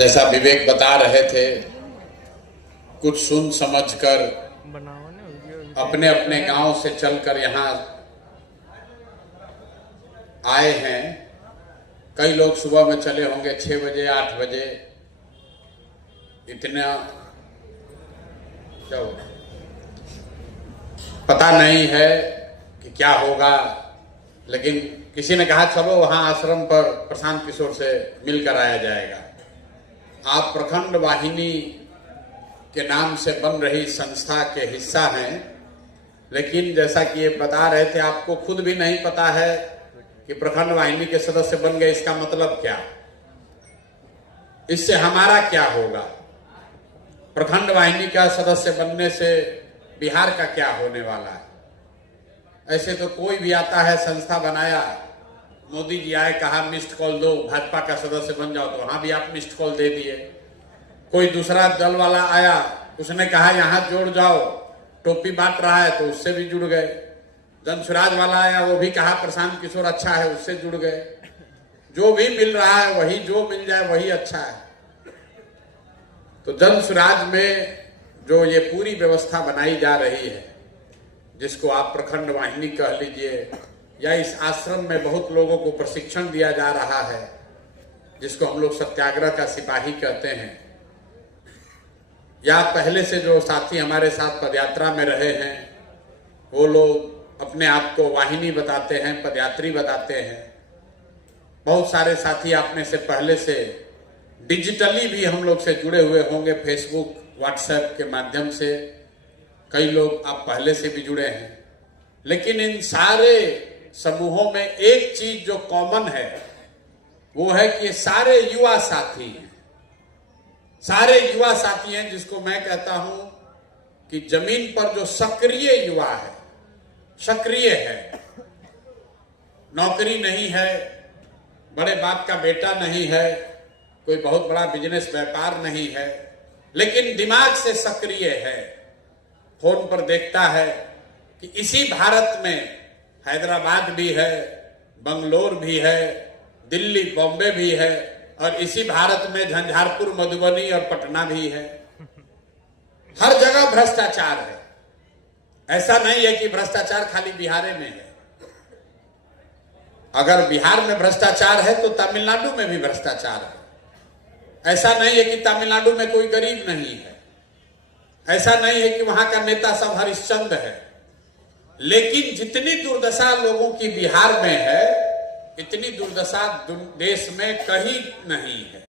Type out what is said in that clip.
जैसा विवेक बता रहे थे, कुछ सुन समझकर अपने अपने गांव से चलकर यहाँ आए हैं। कई लोग सुबह में चले होंगे 6 बजे 8 बजे। इतना क्या होगा पता नहीं है कि क्या होगा, लेकिन किसी ने कहा चलो वहां आश्रम पर प्रशांत किशोर से मिलकर आया जाएगा। आप प्रखंड वाहिनी के नाम से बन रही संस्था के हिस्सा हैं, लेकिन जैसा कि ये बता रहे थे, आपको खुद भी नहीं पता है कि प्रखंड वाहिनी के सदस्य बन गए, इसका मतलब क्या, इससे हमारा क्या होगा, प्रखंड वाहिनी का सदस्य बनने से बिहार का क्या होने वाला है। ऐसे तो कोई भी आता है, संस्था बनाया, मोदी जी आए, कहा मिस्ड कॉल दो, भाजपा का सदस्य बन जाओ, तो वहां भी आप मिस्ड कॉल दे दिए। कोई दूसरा दल वाला आया, उसने कहा यहां जोड़ जाओ, टोपी बांट रहा है, तो उससे भी जुड़ गए। जन स्वराज वाला आया, वो भी कहा प्रशांत किशोर अच्छा है, उससे जुड़ गए। जो भी मिल रहा है वही, जो मिल जाए वही अच्छा है। तो जन स्वराज में जो ये पूरी व्यवस्था बनाई जा रही है, जिसको आप प्रखंड वाहिनी कह लीजिए, या इस आश्रम में बहुत लोगों को प्रशिक्षण दिया जा रहा है, जिसको हम लोग सत्याग्रह का सिपाही कहते हैं, या पहले से जो साथी हमारे साथ पदयात्रा में रहे हैं, वो लोग अपने आप को वाहिनी बताते हैं, पदयात्री बताते हैं। बहुत सारे साथी आप में से पहले से डिजिटली भी हम लोग से जुड़े हुए होंगे, फेसबुक व्हाट्सएप के माध्यम से कई लोग आप पहले से भी जुड़े हैं। लेकिन इन सारे समूहों में एक चीज जो कॉमन है, वो है कि ये सारे युवा साथी हैं, सारे युवा साथी हैं, जिसको मैं कहता हूं कि जमीन पर जो सक्रिय युवा है, सक्रिय है, नौकरी नहीं है, बड़े बाप का बेटा नहीं है, कोई बहुत बड़ा बिजनेस व्यापार नहीं है, लेकिन दिमाग से सक्रिय है। फोन पर देखता है कि इसी भारत में हैदराबाद भी है, बंगलोर भी है, दिल्ली बॉम्बे भी है, और इसी भारत में झंझारपुर मधुबनी और पटना भी है। हर जगह भ्रष्टाचार है। ऐसा नहीं है कि भ्रष्टाचार खाली बिहार में है। अगर बिहार में भ्रष्टाचार है तो तमिलनाडु में भी भ्रष्टाचार है। ऐसा नहीं है कि तमिलनाडु में कोई गरीब नहीं है। ऐसा नहीं है कि वहां का नेता सब हरिश्चंद्र है। लेकिन जितनी दुर्दशा लोगों की बिहार में है, इतनी दुर्दशा देश में कहीं नहीं है।